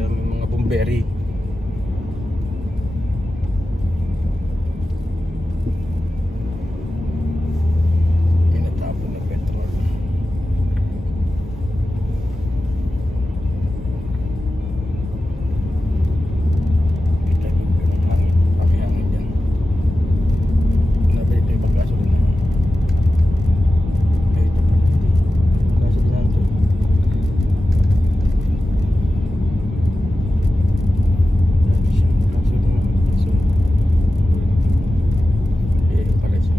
Kaya may mga bumberi. Pinatapon na petrol. Kita mo yung hangin. Pakihangin dyan. Nabili tayo pagkasulina. Ay, ito pa. Kasulina ito. Dati siya. Kasulina. So, ayun pala siya.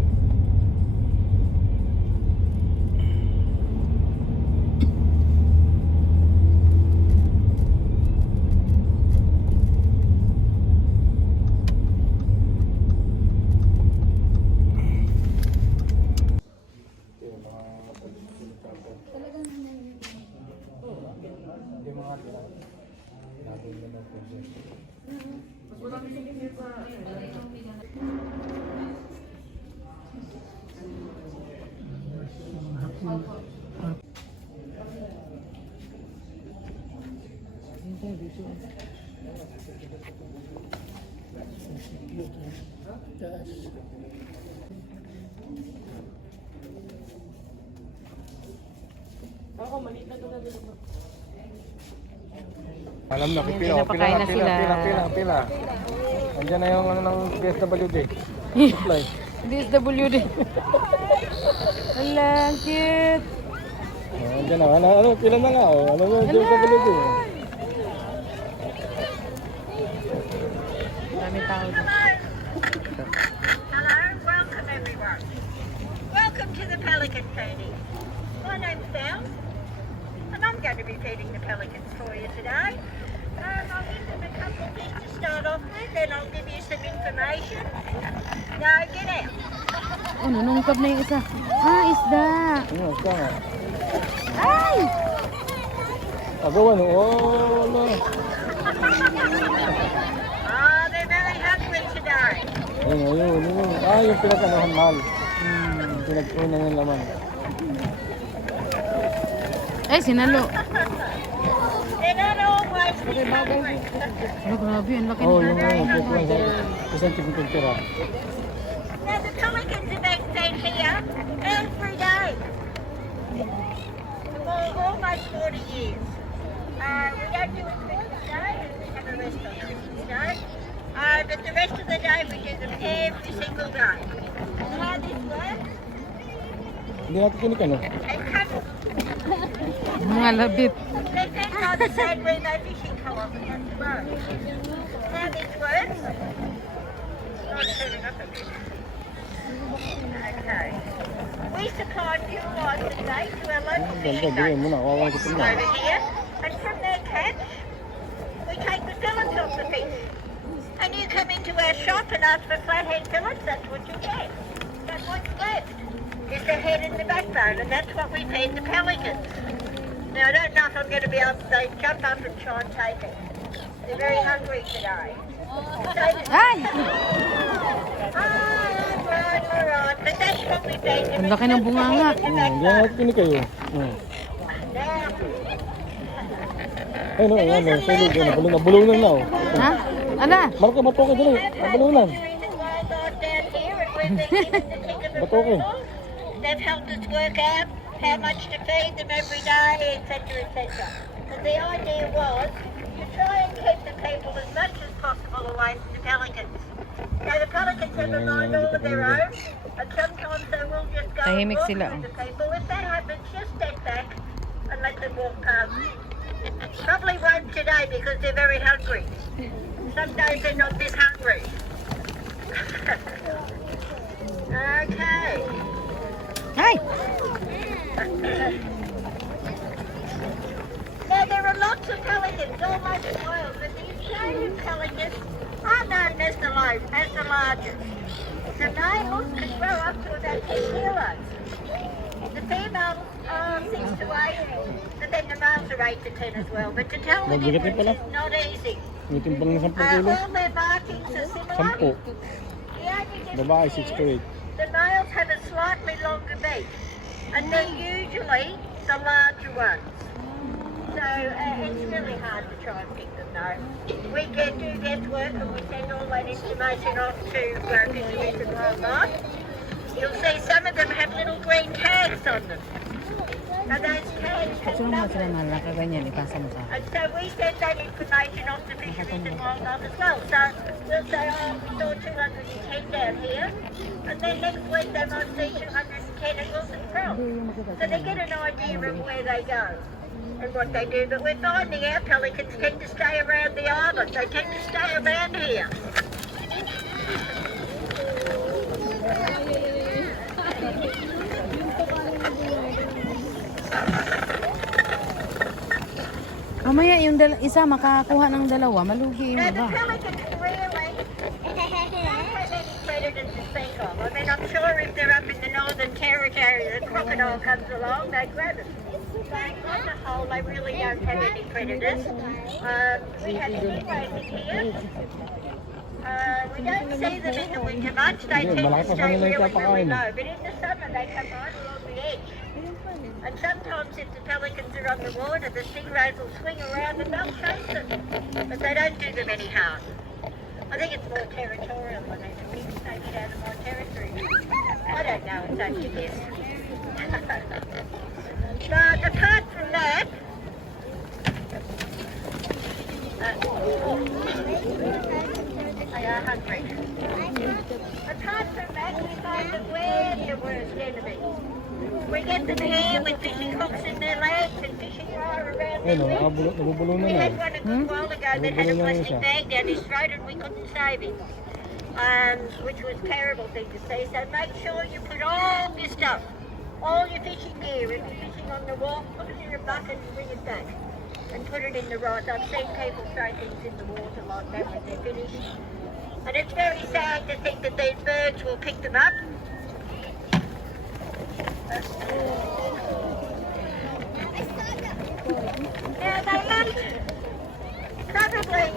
Alam na, pila Pinapakain na sila. pila. Andiyan na yung ano ng PSWD. Supply. DSWD. Hala, ang cute. Andiyan na, ano, pila na nga, oh. Ano yung PSWD? Maraming tao dito. Hello, welcome everyone. Welcome to the Pelican Feeding. My name's Belle, and I'm going to be feeding the pelicans for you today. I'll give them a couple of things to start off with, then I'll give you some information. Now, get out. Oh, nanungkap na yung isa. Ah, isda. Ano, isa nga. Ay! Agawan, oh, no. Oh, they're very hungry today. Ayun. Ah, yung pinakanahan mahal. Pinagpunan yung laman. Ay, sinalo. They're not always this hungry. Ano, grabe. Ang laki Oh, nila. yung pinagpunan sa isang tira. Now, the pelicans are being fed here every day for almost 40 years. We don't do it Christmas Day, we have a rest on Christmas Day. But the rest of the day we do them every single day. And how this works, Hindi natin kinikan, no? they come, Mga labit. they're fed by the San Remo Fishing Co-op, and that's the road. How this works, I'm turning up a bit. Okay. We supply fuel lights a day to our local Ganda, fishing bigyan mo boats na. Kawawa ko ito na. over here, and from their catch, we take the fillets off the fish. And you come into our shop and ask for flathead fillets, that's what you get. But what's left is the head and the backbone, and that's what we feed the pelicans. Now, I don't know if I'm going to be able to say, jump up and try and take it. They're very hungry today. So, Ay! Alright, but that's what we feed them. Ang laki ng bunganga. Hindi natin kinikayo. Ay, no, ayan, no. Sa ilog, nabulunan na, oh. Ha? Ala? Marka, batoke dali. Nabulunan. Batoke. They've helped us work out how much to feed them every day, etc., etc. But the idea was to try and keep the people as much as possible away from the pelicans. Now the pelicans have a mind all of their own, and sometimes they will just go and Tahimik walk sila, through the people. If that happens, just step back and let them walk past. Probably won't today because they're very hungry. Some days they're not this hungry. Okay. Ay! Now there are lots of pelicans all over the world, but the Australian pelicans are known as the largest. The males can grow up to about 10 kilos. The females are 6 to 8, but then the males are 8 to 10 as well. But to tell the Mabigat din difference pala. is not easy. May timbang na 10 kilo. All their markings are similar. 10. The only difference Babae, is 6 to 8. the males have a slightly longer beak, and they're usually the larger ones. So it's really hard to try and pick them though. We get do guesswork and we send all that information off to Fisheries and Wildlife. You'll see some of them have little green tags on them. Now those tags have Gusto mo sila numbers. mahal na kaganyan, ipasa mo sa akin. And so we send that information off to Fisheries and Wildlife as well. So we'll say, oh, we saw 210 down here. And then next week they might see 210 at Wilson Cross. So they get an idea of where they go and what they do. But we're finding our pelicans tend to stay around the island. They tend to stay around here. Mamaya yung isa makakuha ng dalawa, malugi yung Now the iba. pelicans really don't have any predators to speak of. I mean, I'm sure if they're up in the Northern Territory, the crocodile comes along, they grab it. But on the whole, they really don't have any predators. We have stingrays in here. We don't see them in the winter much. They tend to stay really, really low. But in the summer, they come right along the edge. And sometimes if the pelicans are on the water, the stingrays will swing around and they'll chase them. But they don't do them any harm. I think it's more territorial than anything. They get out of my territory. I don't know, it's only a guess. But apart from that, they are hungry. Apart from that, we find that we're the worst enemies. We get them here with fishing hooks in their legs and fishing wire around their Ayun o, legs. nabubulo na We yan. had one a good while ago that had a plastic bag down his throat and we couldn't save him, which was a terrible thing to see. So make sure you put all your stuff, all your fishing gear, if you're fishing on the wharf, put it in a bucket and bring it back and put it in the rods. I've seen people throw things in the water like that when they're finished. And it's very sad to think that these birds will pick them up. Now they eat probably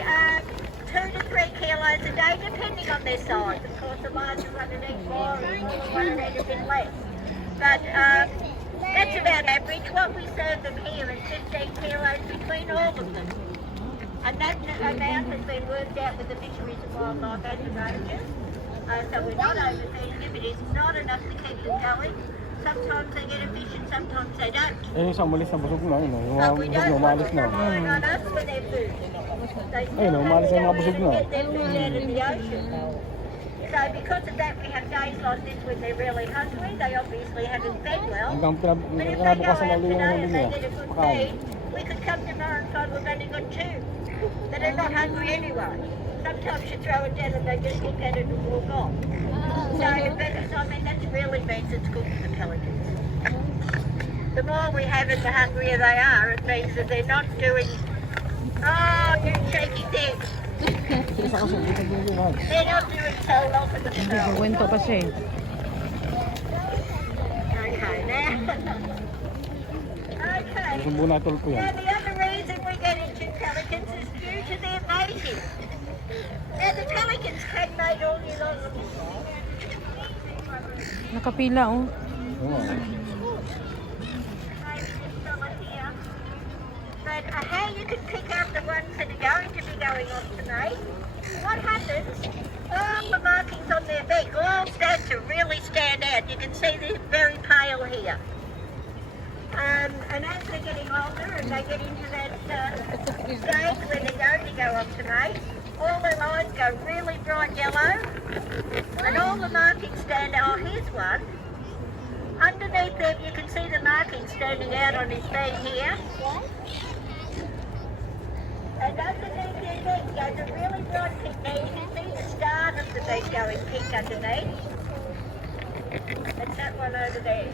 2 to 3 kilos a day, depending on their size. Of course, the larger one would eat more, and the smaller one would eat a bit less. But that's about average. What we serve them here is 15 kilos between all of them. And that amount has been worked out with the Fisheries and Wildlife and the rangers. So we're not overfeeding them. It is not enough to keep them going. Sometimes they get a fish and sometimes they don't. Ayun yung umalis na busog na. Yung But we busog don't na want umalis them na. relying on us for their food. They Ayun o, umalis na yung mga busog na. get their food out of the ocean. So because of that, we have days like this when they're really hungry. They obviously haven't fed well. Hanggang But if they go kinabukasan out na ulit yung today huli and niya. they get a good Pakain. feed, we could come tomorrow and find we've only got 2 that are not hungry anyway. Sometimes you throw it down and they just look at it and walk off. So, I mean, that really means it's good for the pelicans. The more we have it, the hungrier they are. It means that they're not doing, oh, you shaky things. Isa kasi, isa din yun, Hans. They're not doing so well for themselves. Kwento pa siya eh. Okay, now. Okay. Sumbo na tulpo yan. Now, the other reason we get into pelicans is due to their mating. Now, the pelicans can mate all year long. Nakapila oh. Oo. But how you can pick out the ones that are going to be going off to mate, what happens, all the markings on their beak all start to really stand out. You can see they're very pale here. And as they're getting older and they get into that stage where they're going to go off to mate, all their lines go really bright yellow and all the markings stand out. Oh, here's one. Underneath them you can see the markings standing out on his beak here. And underneath their beak goes a really bright pink. Now you can see the start of the beak going pink underneath. That's that one over there.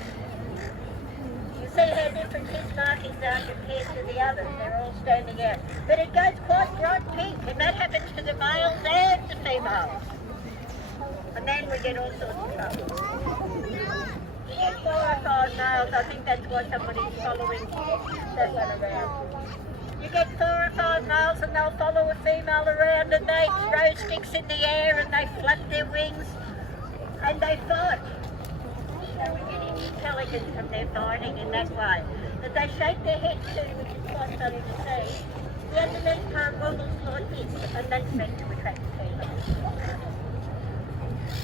You see how different his markings are compared to the others. They're all standing out. But it goes quite bright pink, and that happens to the males and the females. And then we get all sorts of trouble. You get 4 or 5 males. I think that's why somebody's following that one around. You get 4 or 5 males and they'll follow a female around and they throw sticks in the air and they flap their wings and they fight. So we get into pelicans and they're fighting in that way. But they shake their heads too, which is quite funny to see. The underneath part wobbles like this, and that's meant to attract females.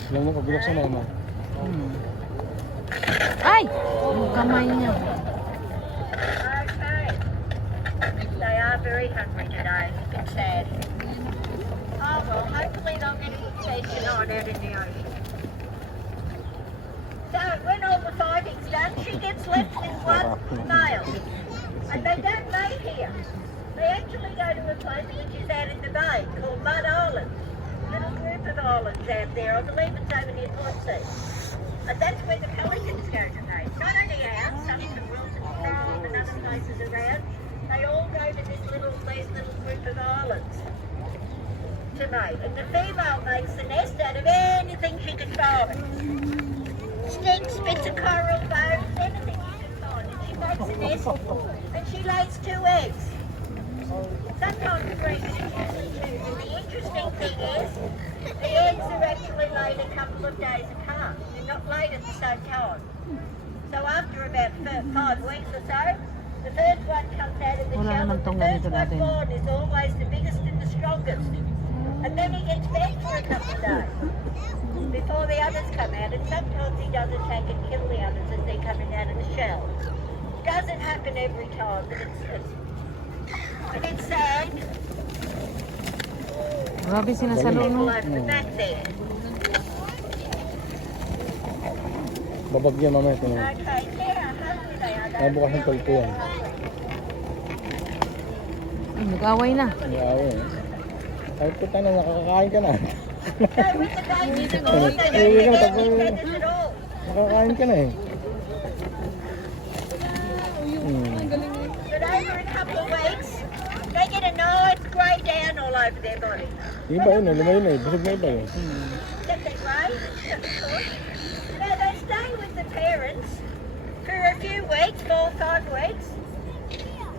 Alam mo, pag binuksan mo naman. Ay! Yung kamay niya. Okay. They are very hungry today. It's sad. Oh well, hopefully they'll get a good feed tonight out in the ocean. So when all the fighting's done, she gets left with one male. And they don't mate here. They actually go to a place which is out in the bay called Mud Island. Little group of islands out there. I believe it's over near Portsea. And that's where the pelicans go to mate. Not only ours, some from Wilson Cove and other places around. They all go to these little group of islands to mate. And the female makes the nest out of anything she can find. Sticks, bits of coral, bones, anything she can find. And she makes a nest and she lays 2 eggs. Sometimes 3, but it's usually 2. And the interesting thing is, the eggs are actually laid a couple of days apart. They're not laid at the same time. So after about 5 weeks or so, the first one comes out of the Wala shell. naman And tong the first ganito one natin. born is always the biggest and the strongest. And then he gets fed for a couple of days before the others come out. And sometimes he does attack and kill the others as they're coming out of the shell. Doesn't happen every time, but it's sad. Grabe sinasalo, no? All over the back there. Babagyan mamaya. Tingnan. Okay, yeah, hungry they are. Ay, bukas ng tolpo yan. Ay, nag-away na. May away eh. Ay, puta na, nakakakain ka na. No, with the babies and all, they don't Uwi ka na, get tapos any feathers at all. nakakakain ka na eh. But over a couple of weeks, they get a nice grey down all over their body. Iba yun eh, lima yun eh. Busog na iba yun. Get their grey, of course. Now they stay with the parents for a few weeks, 4 or 5 weeks,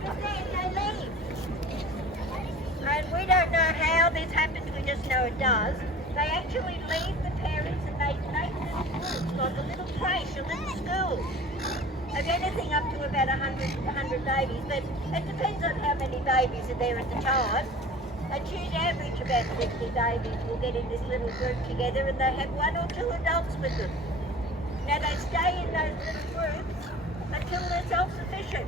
but then they leave. And we don't know how this happens, we just know it does. They actually leave the parents and they make little groups, like a little creche, a little school, of anything up to about 100 babies, but it depends on how many babies are there at the time. And she'd average about 50 babies will get in this little group together and they have 1 or 2 adults with them. Now they stay in those little groups until they're self-sufficient.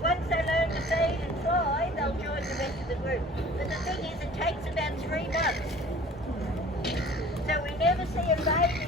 Once they learn to feed and fly, they'll join the rest of the group. But the thing is, it takes about 3 months. So we never see a baby